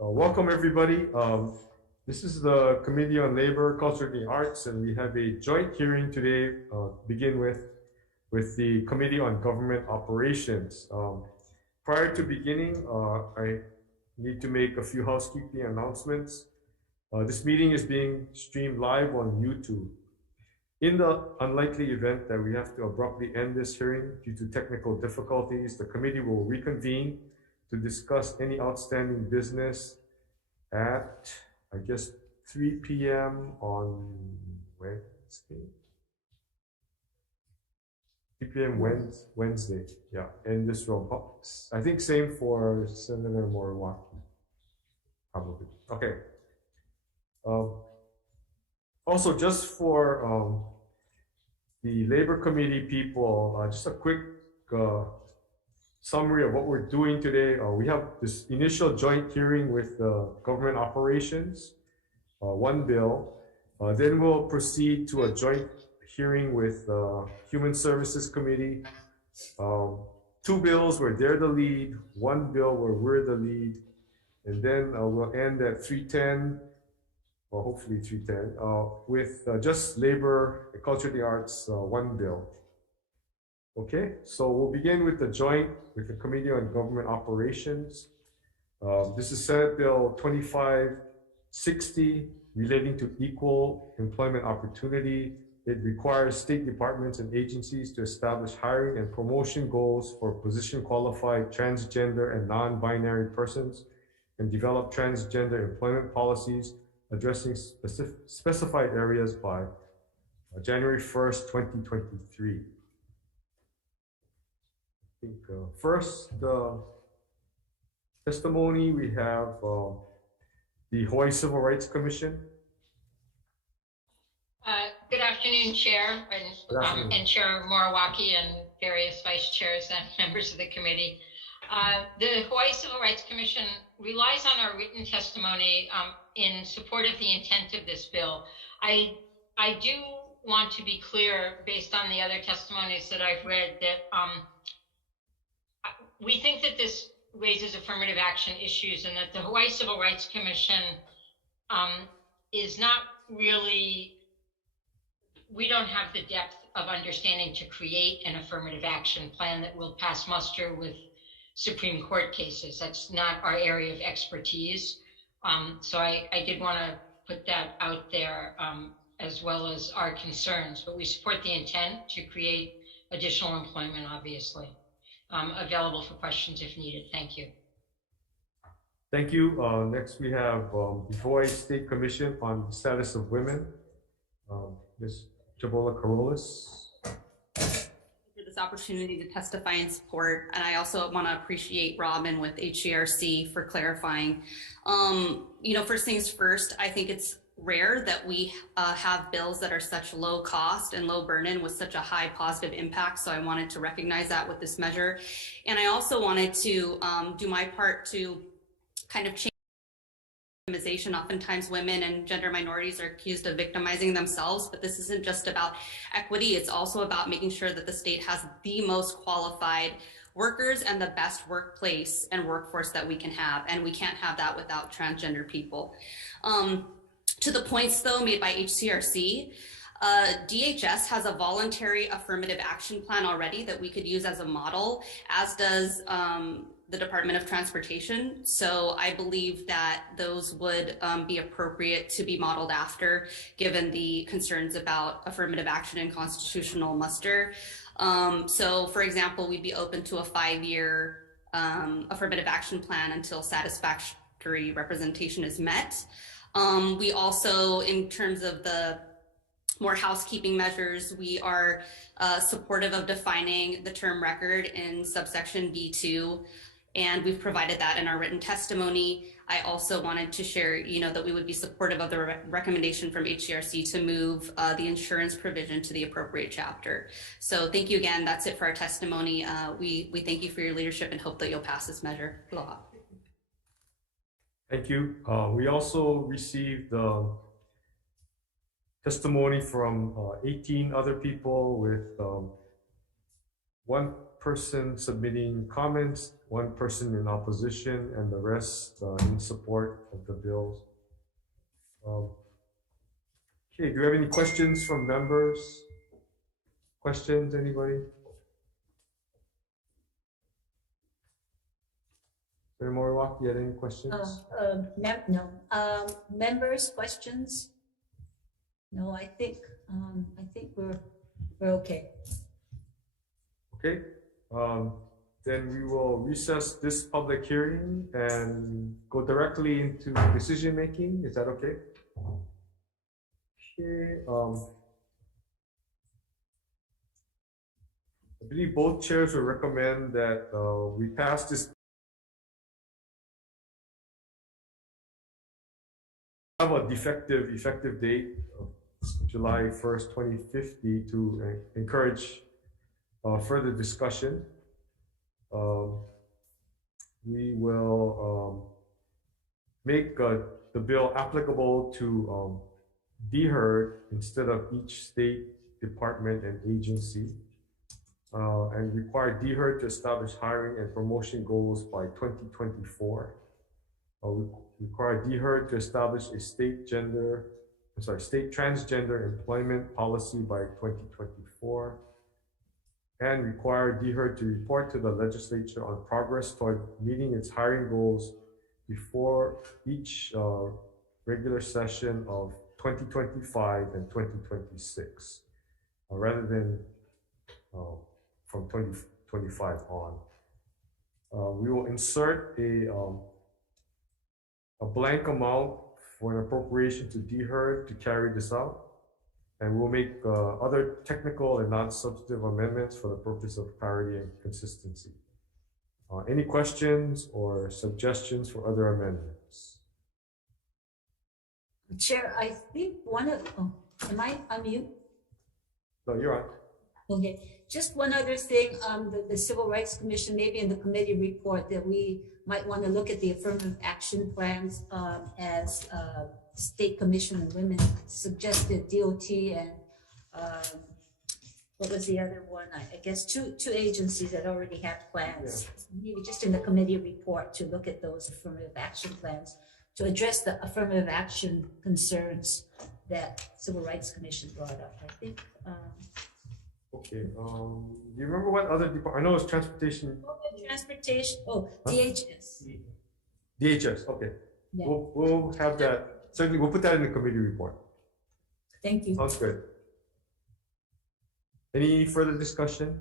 Welcome everybody. This is the Committee on Labor, Culture, and the Arts, and we have a joint hearing today. Begin with the Committee on Government Operations. Prior to beginning, I need to make a few housekeeping announcements. This meeting is being streamed live on YouTube. In the unlikely event that we have to abruptly end this hearing due to technical difficulties, the committee will reconvene to discuss any outstanding business at, I guess, 3 p.m. on Wednesday? 3 p.m. Wednesday, yeah, in this room. I think same for Senator Moriwaki, probably. Okay. Also, just for the Labor Committee people, just a quick summary of what we're doing today. We have this initial joint hearing with government operations, one bill. Then we'll proceed to a joint hearing with Human Services Committee. Two bills where they're the lead, one bill where we're the lead. And then we'll end at 3:10, or hopefully 3:10, with just labor, culture, the arts, one bill. Okay, so we'll begin with the joint with the Committee on Government Operations. This is Senate Bill 2560 relating to equal employment opportunity. It requires state departments and agencies to establish hiring and promotion goals for position qualified transgender and non-binary persons and develop transgender employment policies addressing specified areas by January 1st, 2023. I think first testimony, we have the Hawaii Civil Rights Commission. Good afternoon, Chair, and Chair Moriwaki and various vice chairs and members of the committee. The Hawaii Civil Rights Commission relies on our written testimony in support of the intent of this bill. I do want to be clear, based on the other testimonies that I've read, that we think that this raises affirmative action issues and that the Hawaii Civil Rights Commission is not really, we don't have the depth of understanding to create an affirmative action plan that will pass muster with Supreme Court cases. That's not our area of expertise. So I did want to put that out there, as well as our concerns, but we support the intent to create additional employment, obviously. Available for questions if needed. Thank you. Thank you. Next, we have the Hawaii State Commission on the Status of Women. Ms. Jabola Carolis. For this opportunity to testify in support, and I also want to appreciate Robin with HCRC for clarifying. First things first, I think it's rare that we have bills that are such low cost and low burden with such a high positive impact. So I wanted to recognize that with this measure. And I also wanted to do my part to kind of change victimization. Oftentimes women and gender minorities are accused of victimizing themselves, but this isn't just about equity. It's also about making sure that the state has the most qualified workers and the best workplace and workforce that we can have. And we can't have that without transgender people. To the points, though, made by HCRC, DHS has a voluntary affirmative action plan already that we could use as a model, as does the Department of Transportation. So I believe that those would be appropriate to be modeled after, given the concerns about affirmative action and constitutional muster. So, for example, we'd be open to a 5-year affirmative action plan until satisfactory representation is met. We also, in terms of the more housekeeping measures, we are supportive of defining the term record in subsection B2, and we've provided that in our written testimony. I also wanted to share, that we would be supportive of the recommendation from HCRC to move the insurance provision to the appropriate chapter. So thank you again. That's it for our testimony. We thank you for your leadership and hope that you'll pass this measure. Aloha. Thank you. We also received testimony from 18 other people with one person submitting comments, one person in opposition, and the rest in support of the bills. Okay, do we have any questions from members? Questions, anybody? Senator Moriwaki, you had any questions? No. Members, questions? No, I think we're okay. Okay, then we will recess this public hearing and go directly into decision making. Is that okay? Okay. I believe both chairs will recommend that we pass this. Have a effective date of July 1st, 2050 to encourage further discussion. We will make the bill applicable to DHERD instead of each state department and agency, and require DHERD to establish hiring and promotion goals by 2024. We require DHERD to establish a state transgender employment policy by 2024, and require DHERD to report to the legislature on progress toward meeting its hiring goals before each regular session of 2025 and 2026, rather than from 2025 on. We will insert a blank amount for an appropriation to DHERD to carry this out. And we'll make other technical and non-substantive amendments for the purpose of clarity and consistency. Any questions or suggestions for other amendments? Chair, I think am I on mute? No, you're on. Okay, just one other thing, the Civil Rights Commission, maybe in the committee report, that we might want to look at the affirmative action plans as State Commission on Women suggested. DOT and what was the other one? I guess two agencies that already have plans. Yeah. Maybe just in the committee report to look at those affirmative action plans to address the affirmative action concerns that Civil Rights Commission brought up. I think. Okay. Do you remember what other department? I know it's transportation. Transportation. Oh, DHS. DHS. Okay. Yeah. We'll have that. Certainly, we'll put that in the committee report. Thank you. Sounds good. Any further discussion?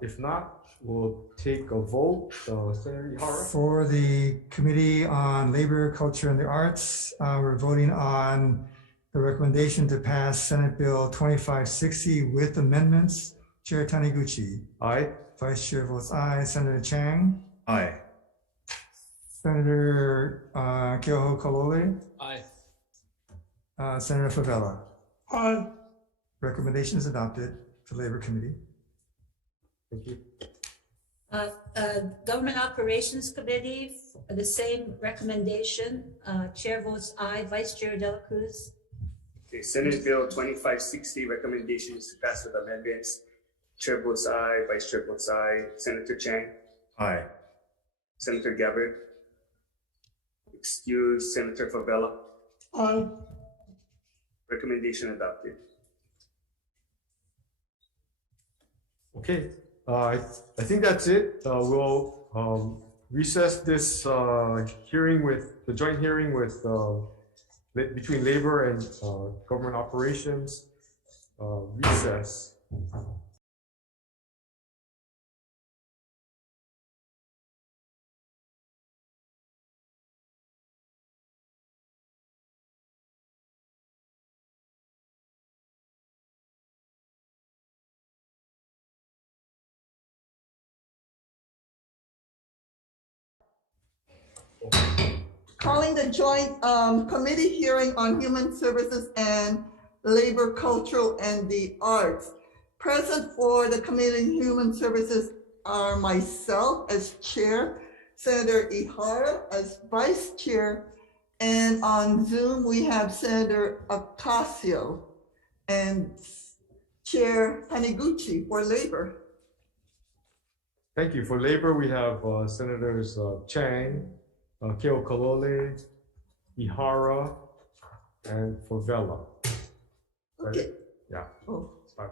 If not, we'll take a vote. Senator Ihara. For the Committee on Labor, Culture, and the Arts, we're voting on the recommendation to pass Senate Bill 2560 with amendments. Chair Taniguchi. Aye. Vice Chair votes aye. Senator Chang. Aye. Senator Keoho Kalole. Aye. Senator Favela. Aye. Recommendation is adopted to Labor Committee. Thank you. Government Operations Committee, the same recommendation. Chair votes aye. Vice Chair Dela Cruz. Okay, Senate Bill 2560 recommendations to pass with amendments. Chair votes aye. Vice Chair votes aye. Senator Chang. Aye. Senator Gabbard. Excuse. Senator Favela. Aye. Recommendation adopted. Okay. I think that's it. We'll recess this hearing with the joint hearing with between Labor and Government Operations. Recess. Calling the joint committee hearing on Human Services and Labor, Cultural, and the Arts. Present for the Committee on Human Services are myself as chair, Senator Ihara as vice chair, and on Zoom we have Senator Ocasio and Chair Taniguchi for Labor. Thank you. For Labor, we have Senators Chang, Keokalole, Ihara, and Favela. Okay. Yeah. Oh, It's fine.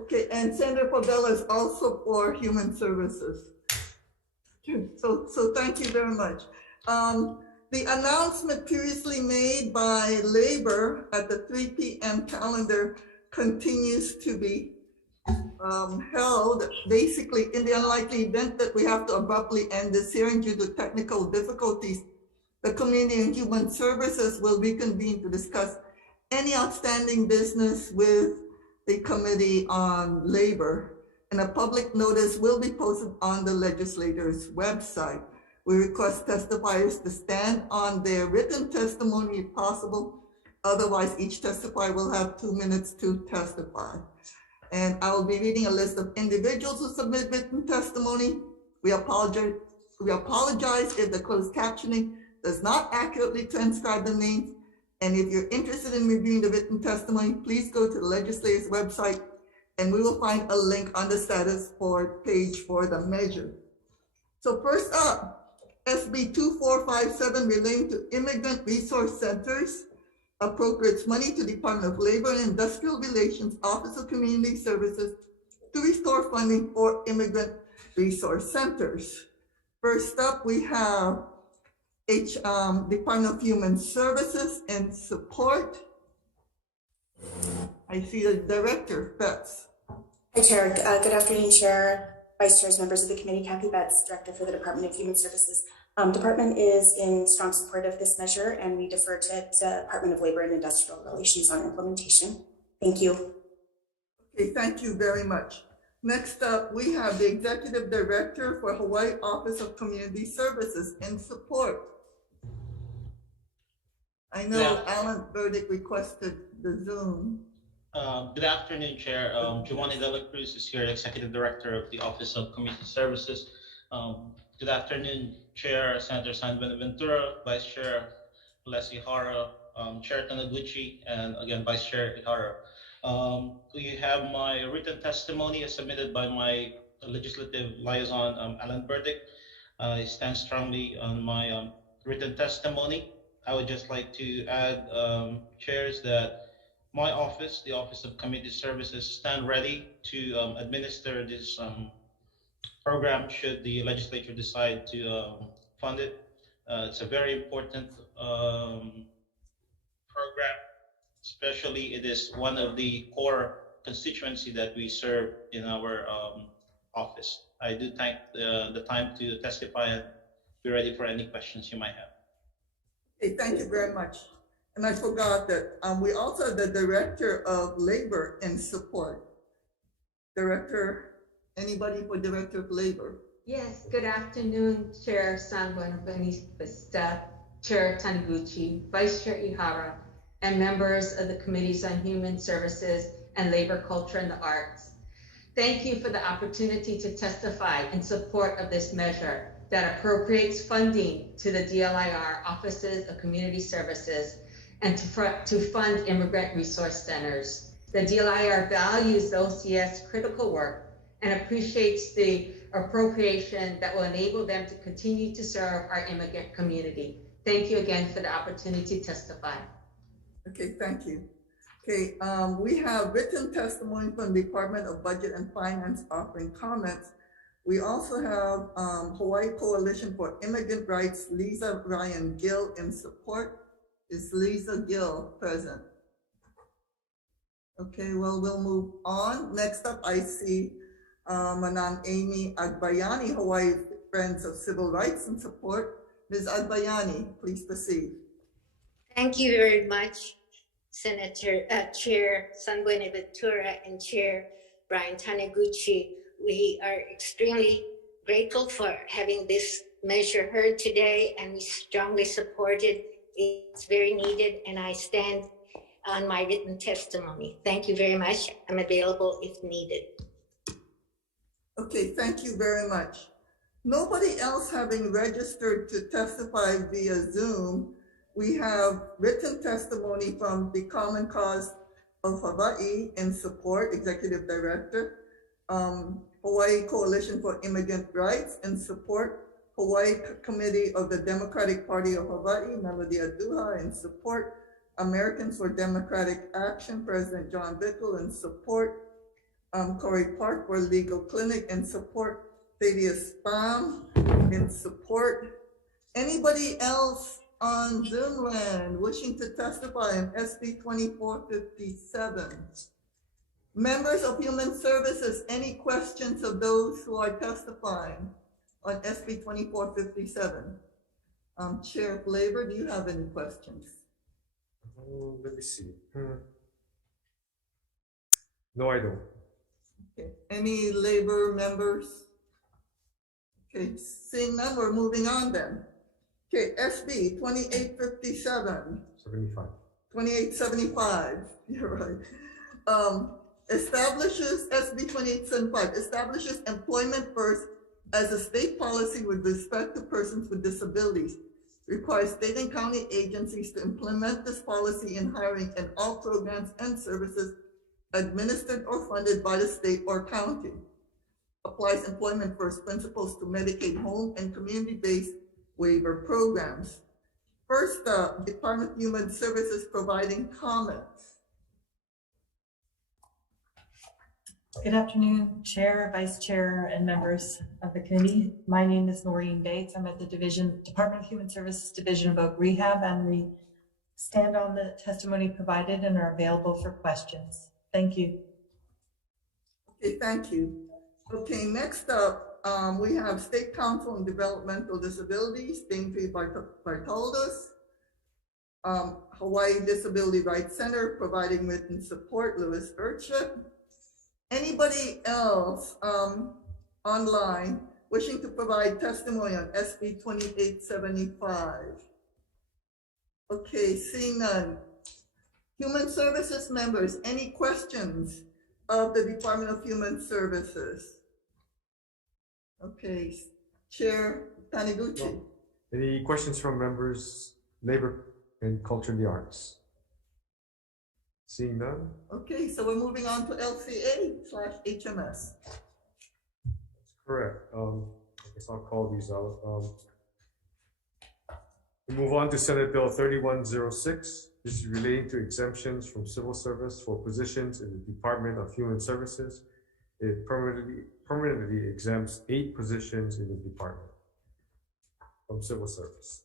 okay, and Senator Favela is also for Human Services. So thank you very much. The announcement previously made by Labor at the 3 p.m. calendar continues to be held. Basically, in the unlikely event that we have to abruptly end this hearing due to technical difficulties, the Committee on Human Services will reconvene to discuss any outstanding business with the Committee on Labor, and a public notice will be posted on the legislator's website. We request testifiers to stand on their written testimony if possible. Otherwise, each testifier will have 2 minutes to testify. And I will be reading a list of individuals who submit written testimony. We apologize if the closed captioning does not accurately transcribe the names. And if you're interested in reviewing the written testimony, please go to the legislator's website and we will find a link on the status page for the measure. So first up, SB 2457 relating to Immigrant Resource Centers appropriates money to Department of Labor and Industrial Relations Office of Community Services to restore funding for Immigrant Resource Centers. First up, we have Department of Human Services and Support. I see the Director, Betts. Hi, Chair. Good afternoon, Chair, Vice Chairs, members of the committee. Kathy Betts, Director for the Department of Human Services. Department is in strong support of this measure, and we defer to Department of Labor and Industrial Relations on implementation. Thank you. Okay, thank you very much. Next up, we have the Executive Director for Hawaii Office of Community Services in support. I know Alan Burdick requested the Zoom. Good afternoon, Chair. Giovanni Dela Cruz is here, Executive Director of the Office of Community Services. Good afternoon, Chair Senator San Buenaventura, Vice Chair Leslie Ihara, Chair Taniguchi, and again, Vice Chair Ihara. We have my written testimony as submitted by my legislative liaison, Alan Burdick. I stand strongly on my written testimony. I would just like to add, chairs, that my office, the Office of Community Services, stand ready to administer this program should the legislature decide to fund it. It's a very important program, especially it is one of the core constituency that we serve in our office. I do thank the time to testify and be ready for any questions you might have. Okay, thank you very much. And I forgot that we also have the Director of Labor in support. Director, anybody for Director of Labor? Yes, good afternoon, Chair San Buenaventura, Chair Taniguchi, Vice Chair Ihara, and members of the Committees on Human Services and Labor, Culture, and the Arts. Thank you for the opportunity to testify in support of this measure that appropriates funding to the DLIR Offices of Community Services and to fund Immigrant Resource Centers. The DLIR values the OCS critical work and appreciates the appropriation that will enable them to continue to serve our immigrant community. Thank you again for the opportunity to testify. Okay, thank you. Okay, we have written testimony from the Department of Budget and Finance offering comments. We also have Hawaii Coalition for Immigrant Rights, Lisa Ryan Gill in support. Is Lisa Gill present? Okay, well, we'll move on. Next up, I see Manan Amy Agbayani, Hawaii Friends of Civil Rights in support. Ms. Agbayani, please proceed. Thank you very much, Senator Chair San Buenaventura and Chair Brian Taniguchi. We are extremely grateful for having this measure heard today, and we strongly support it. It's very needed, and I stand on my written testimony. Thank you very much. I'm available if needed. Okay, thank you very much. Nobody else having registered to testify via Zoom, we have written testimony from the Common Cause of Hawaii in support, Executive Director. Hawaii Coalition for Immigrant Rights, and support Hawaii Committee of the Democratic Party of Hawaii, Melody Aduha, and support Americans for Democratic Action, President John Bickel, and support Corey Park for Legal Clinic, and support Thaddeus Spam, and support anybody else on Zoom land wishing to testify on SB 2457. Members of Human Services, any questions of those who are testifying on SB 2457? Chair of Labor, do you have any questions? Let me see. No, I don't. Okay. Any Labor members? Okay, seeing none, we're moving on then. Okay, SB 2857. 75. 2875, you're right. Establishes, SB 2875, establishes employment first as a state policy with respect to persons with disabilities. Requires state and county agencies to implement this policy in hiring and all programs and services administered or funded by the state or county. Applies employment first principles to Medicaid home and community-based waiver programs. First, Department of Human Services providing comments. Good afternoon, Chair, Vice Chair, and members of the committee. My name is Maureen Bates. I'm at the Department of Human Services Division of Oak Rehab, and we stand on the testimony provided and are available for questions. Thank you. Okay, thank you. Okay, next up, we have State Council on Developmental Disabilities, Daintree Bartoldos, Hawaii Disability Rights Center, providing written support, Louis Urchip. Anybody else online wishing to provide testimony on SB 2875? Okay, seeing none. Human Services members, any questions of the Department of Human Services? Okay, Chair Taniguchi. No. Any questions from members, Labor and Culture and the Arts? Seeing none. Okay, so we're moving on to LCA/HMS. That's correct. I guess I'll call these out. We move on to Senate Bill 3106. This is relating to exemptions from civil service for positions in the Department of Human Services. It permanently exempts 8 positions in the department from civil service.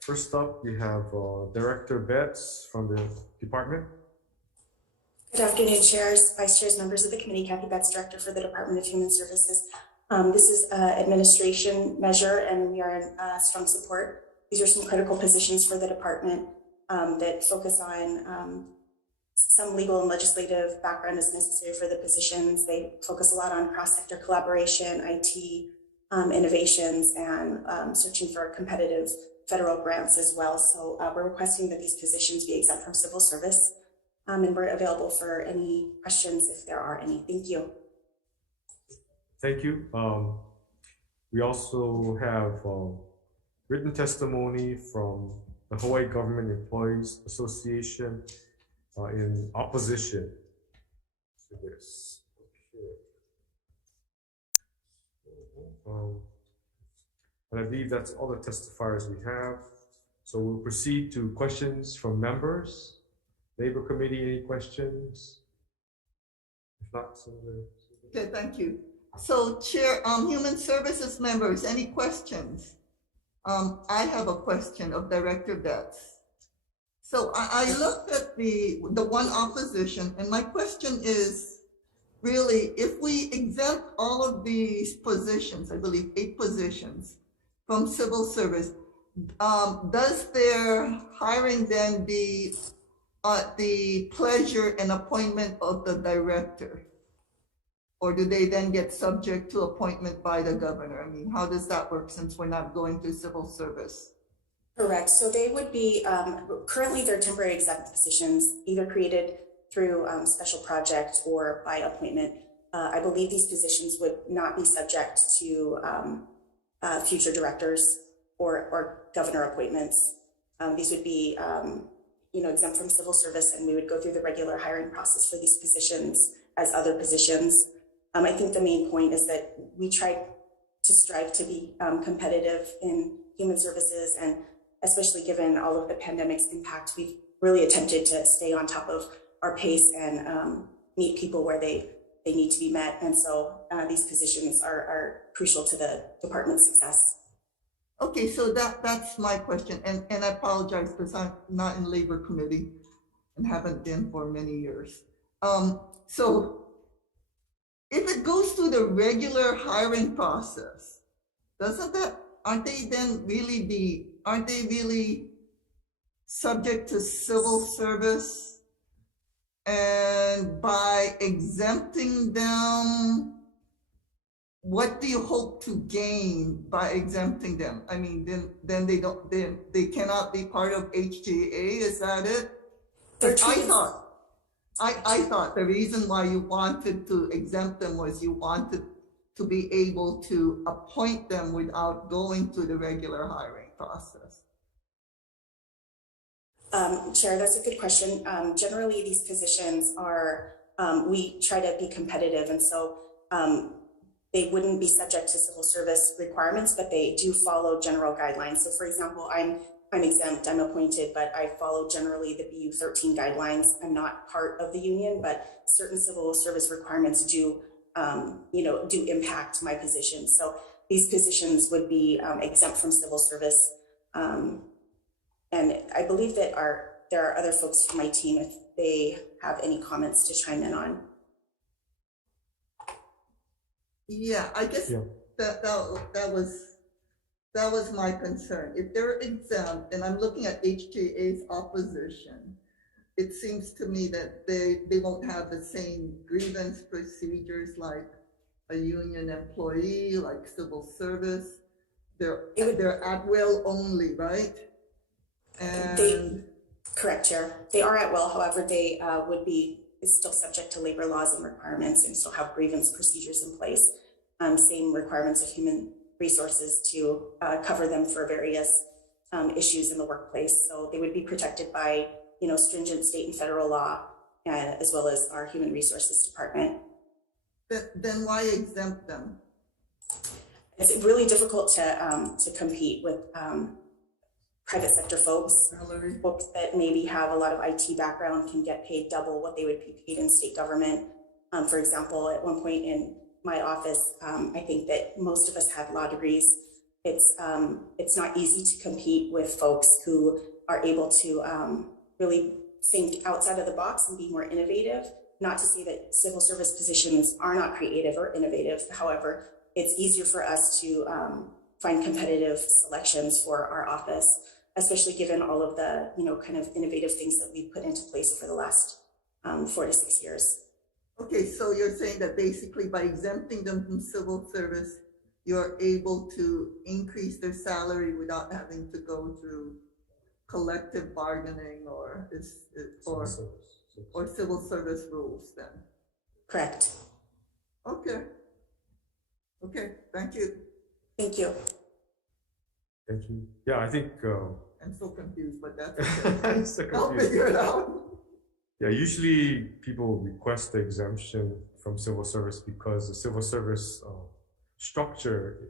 First up, we have Director Betts from the department. Good afternoon, chairs, vice chairs, members of the committee. Kathy Betts, Director for the Department of Human Services. This is an administration measure, and we are in strong support. These are some critical positions for the department that focus on some legal and legislative background is necessary for the positions. They focus a lot on cross-sector collaboration, IT, innovations, and searching for competitive federal grants as well. So we're requesting that these positions be exempt from civil service, and we're available for any questions if there are any. Thank you. Thank you. We also have written testimony from the Hawaii Government Employees Association in opposition to this. Okay. And I believe that's all the testifiers we have. So we'll proceed to questions from members. Labor Committee, any questions? If not, okay, thank you. So Chair, Human Services members, any questions? I have a question of Director Betts. So I looked at the one opposition, and my question is really, if we exempt all of these positions, I believe 8 positions from civil service, does their hiring then be at the pleasure and appointment of the director? Or do they then get subject to appointment by the governor? I mean, how does that work since we're not going through civil service? Correct. So they would be, currently they're temporary exempt positions, either created through special project or by appointment. I believe these positions would not be subject to future directors or governor appointments. These would be, exempt from civil service, and we would go through the regular hiring process for these positions as other positions. I think the main point is that we try to strive to be competitive in human services, and especially given all of the pandemic's impact, we've really attempted to stay on top of our pace and meet people where they need to be met. And so these positions are crucial to the department's success. Okay, so that's my question, and I apologize because I'm not in labor committee and haven't been for many years. So if it goes through the regular hiring process, aren't they really subject to civil service? And by exempting them, what do you hope to gain by exempting them? I mean, then they cannot be part of HGA, is that it? I thought the reason why you wanted to exempt them was you wanted to be able to appoint them without going through the regular hiring process. Chair, that's a good question. Generally, these positions are, we try to be competitive, and so they wouldn't be subject to civil service requirements, but they do follow general guidelines. So for example, I'm exempt, I'm appointed, but I follow generally the BU 13 guidelines. I'm not part of the union, but certain civil service requirements do impact my position. So these positions would be exempt from civil service. And I believe that there are other folks from my team if they have any comments to chime in on. Yeah, I guess that was my concern. If they're exempt, and I'm looking at HJA's opposition, it seems to me that they won't have the same grievance procedures like a union employee, like civil service. They're at will only, right? And correct, Chair. They are at will. However, they would be still subject to labor laws and requirements and still have grievance procedures in place. Same requirements of human resources to cover them for various issues in the workplace. So they would be protected by, stringent state and federal law, as well as our human resources department. Then why exempt them? It's really difficult to compete with private sector folks that maybe have a lot of IT background can get paid double what they would be paid in state government. For example, at one point in my office, I think that most of us had law degrees. It's not easy to compete with folks who are able to really think outside of the box and be more innovative. Not to say that civil service positions are not creative or innovative. However, it's easier for us to find competitive selections for our office, especially given all of the, kind of innovative things that we've put into place over the last 4 to 6 years. Okay, so you're saying that basically by exempting them from civil service, you're able to increase their salary without having to go through collective bargaining or civil service rules then? Correct. Okay, thank you. Thank you. Thank you. Yeah, I think I'm so confused, but that's okay. I'm so I'll confused. figure it out. Yeah, usually people request the exemption from civil service because the civil service structure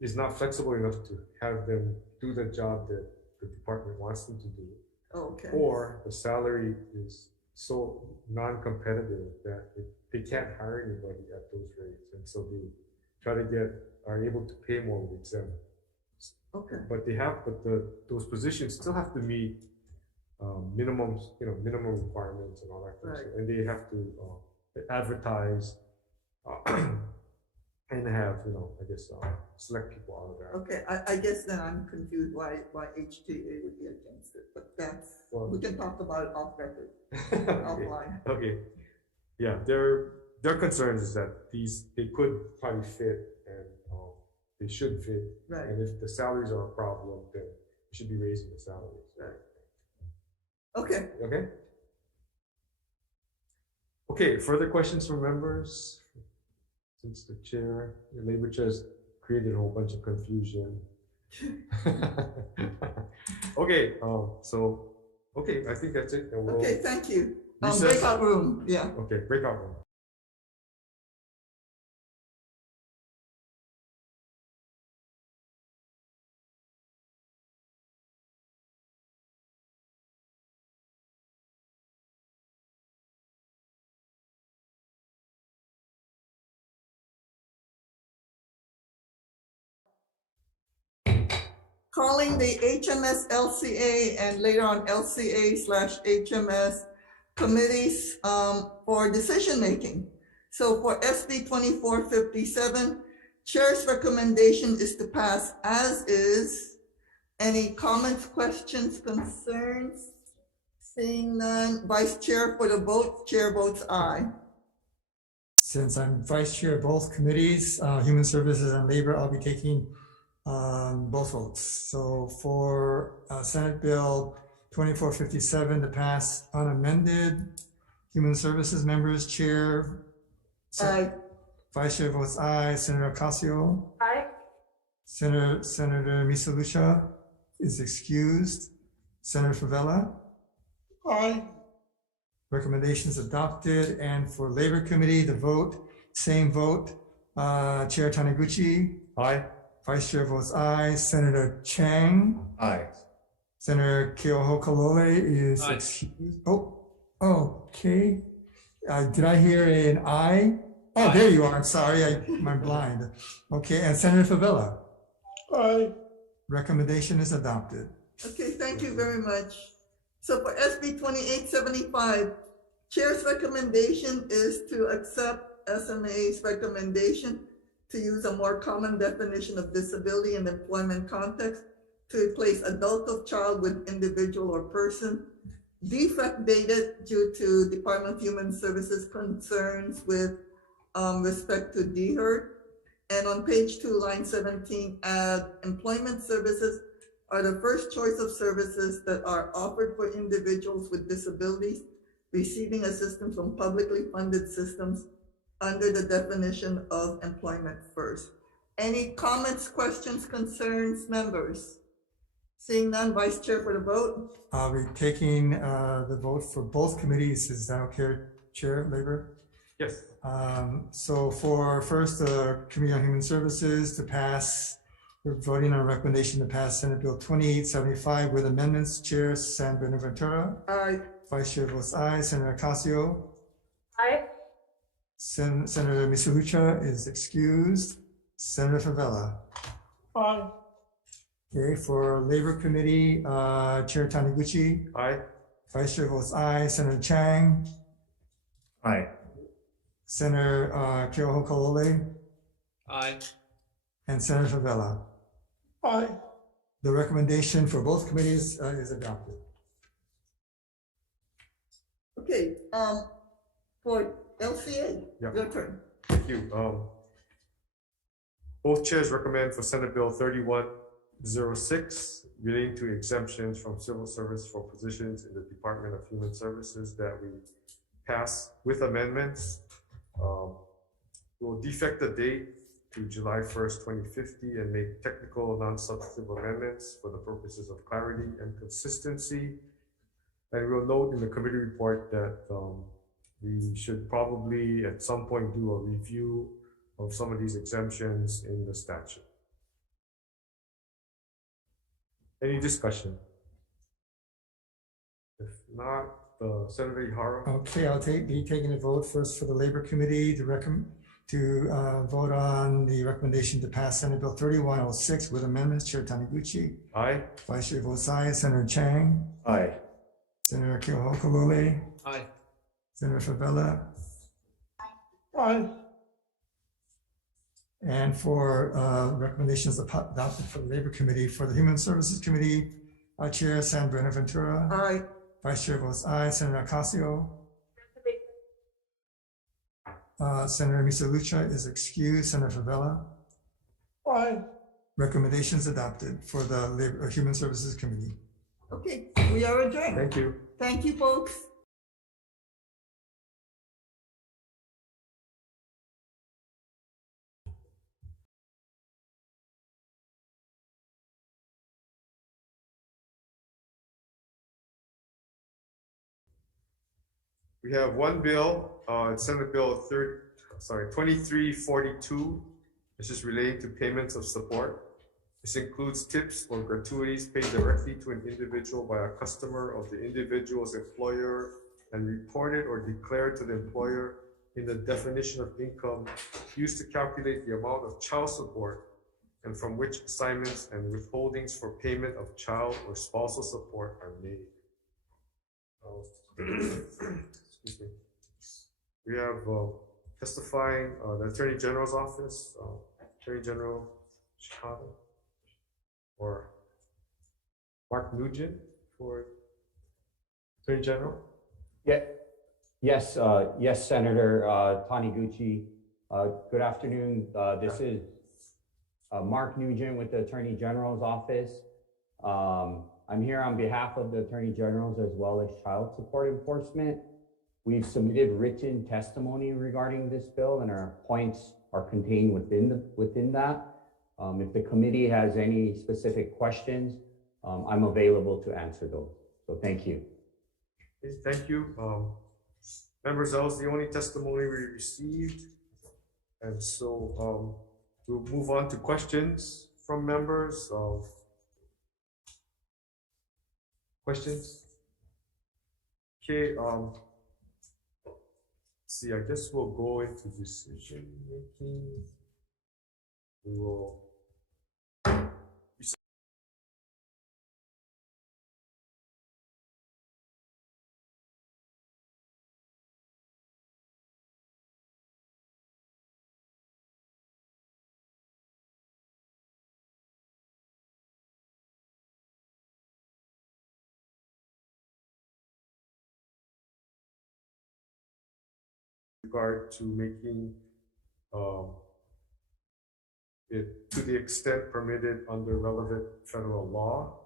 is not flexible enough to have them do the job that the department wants them to do. Okay. Or the salary is so non-competitive that they can't hire anybody at those rates, and so they are able to pay more with exempt. Okay. But those positions still have to meet minimum requirements and all that kind of stuff. And they have to advertise and have, select people out of that. Okay, I guess then I'm confused why HTA would be against it, but we can talk about it off record, offline. Okay. Yeah, their concerns is that they could probably fit and they should fit. Right. And if the salaries are a problem, then we should be raising the salaries. Right. Okay. Okay, further questions from members? Since the labor chair has created a whole bunch of confusion. Okay, I think that's it. Okay, thank you. recess? Breakout room, yeah. Okay, breakout room. Calling the HMS-LCA and later on LCA/HMS committees for decision-making. So for SB 2457, Chair's recommendation is to pass as is. Any comments, questions, concerns? Seeing none, Vice Chair for the vote, Chair votes aye. Since I'm vice chair of both committees, Human Services and Labor, I'll be taking both votes. So for Senate Bill 2457 to pass unamended, Human Services members, Chair. Aye. Vice Chair votes aye. Senator Ocasio. Aye. Senator Misalucha is excused. Senator Favela. Aye. Recommendations adopted. And for Labor Committee, the vote, same vote. Chair Taniguchi. Aye. Vice Chair votes aye. Senator Chang. Aye. Senator Keohokalole is Aye. excused. Oh, okay. Did I hear an aye? Oh, Aye. there you are. I'm sorry, I'm blind. Okay, and Senator Favela. Aye. Recommendation is adopted. Okay, thank you very much. So for SB 2875, Chair's recommendation is to accept SMA's recommendation to use a more common definition of disability in the employment context to replace adult of child with individual or person. Defect dated due to Department of Human Services concerns with respect to DHERD. And on page 2, line 17, add employment services are the first choice of services that are offered for individuals with disabilities receiving assistance from publicly funded systems under the definition of employment first. Any comments, questions, concerns, members? Seeing none, Vice Chair for the vote. I'll be taking the vote for both committees. Is that okay, Chair, Labor? Yes. So for first, the Committee on Human Services to pass, we're voting on a recommendation to pass Senate Bill 2875 with amendments. Chair San Buenaventura. Aye. Vice Chair votes aye. Senator Ocasio. Aye. Senator Misalucha is excused. Senator Favela. Aye. Okay, for Labor Committee, Chair Taniguchi. Aye. Vice Chair votes aye. Senator Chang. Aye. Senator Keohokalole. Aye. And Senator Favela. Aye. The recommendation for both committees is adopted. Okay, for LCA, Yeah. your turn. Thank you. Both chairs recommend for Senate Bill 3106 relating to exemptions from civil service for positions in the Department of Human Services that we pass with amendments. We'll defect the date to July 1st, 2050 and make technical non-substantive amendments for the purposes of clarity and consistency. And we'll note in the committee report that we should probably at some point do a review of some of these exemptions in the statute. Any discussion? If not, Senator Ihara. Okay, I'll be taking a vote first for the Labor Committee to vote on the recommendation to pass Senate Bill 3106 with amendments. Chair Taniguchi. Aye. Vice Chair votes aye. Senator Chang. Aye. Senator Keohokalole. Aye. Senator Favela. Aye. And for recommendations adopted for the Labor Committee, for the Human Services Committee, Chair San Buenaventura. Aye. Vice Chair votes aye. Senator Ocasio. Senator Misalucha is excused. Senator Favela. Aye. Recommendations adopted for the Human Services Committee. Okay, we are adjourned. Thank you. Thank you, folks. We have one bill, it's Senate Bill 2342. This is relating to payments of support. This includes tips or gratuities paid directly to an individual by a customer of the individual's employer and reported or declared to the employer in the definition of income used to calculate the amount of child support and from which assignments and withholdings for payment of child or spousal support are made. Excuse me. We have testifying the Attorney General's office, Attorney General Chicago, or Mark Nugent for Attorney General. Yeah. Yes, yes, Senator Taniguchi. Good afternoon. This is Mark Nugent with the Attorney General's office. I'm here on behalf of the Attorney General's as well as Child Support Enforcement. We've submitted written testimony regarding this bill, and our points are contained within that. If the committee has any specific questions, I'm available to answer those. So thank you. Okay, thank you. Members, that was the only testimony we received. And so we'll move on to questions from members. Questions? Okay, let's see, I guess we'll go into decision making. We will. Regard to making it to the extent permitted under relevant federal law.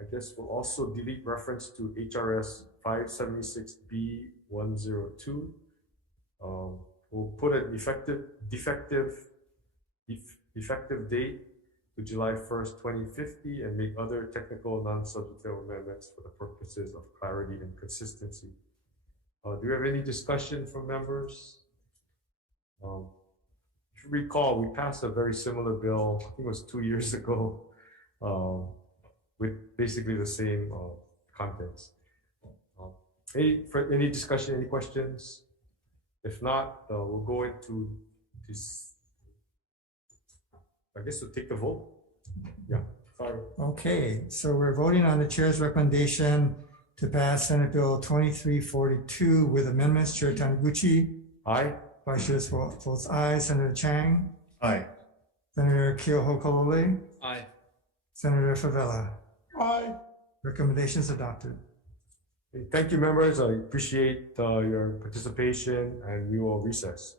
I guess we'll also delete reference to HRS 576B102. We'll put an effective date to July 1st, 2050, and make other technical non-substantive amendments for the purposes of clarity and consistency. Do you have any discussion from members? If you recall, we passed a very similar bill, I think it was 2 years ago, with basically the same contents. Any discussion, any questions? If not, we'll go into this. I guess we'll take the vote. Yeah, sorry. Okay, so we're voting on the chair's recommendation to pass Senate Bill 2342 with amendments. Chair Taniguchi. Aye. Vice Chair votes aye. Senator Chang. Aye. Senator Keohokalole. Aye. Senator Favela. Aye. Recommendations adopted. Thank you, members. I appreciate your participation, and we will recess.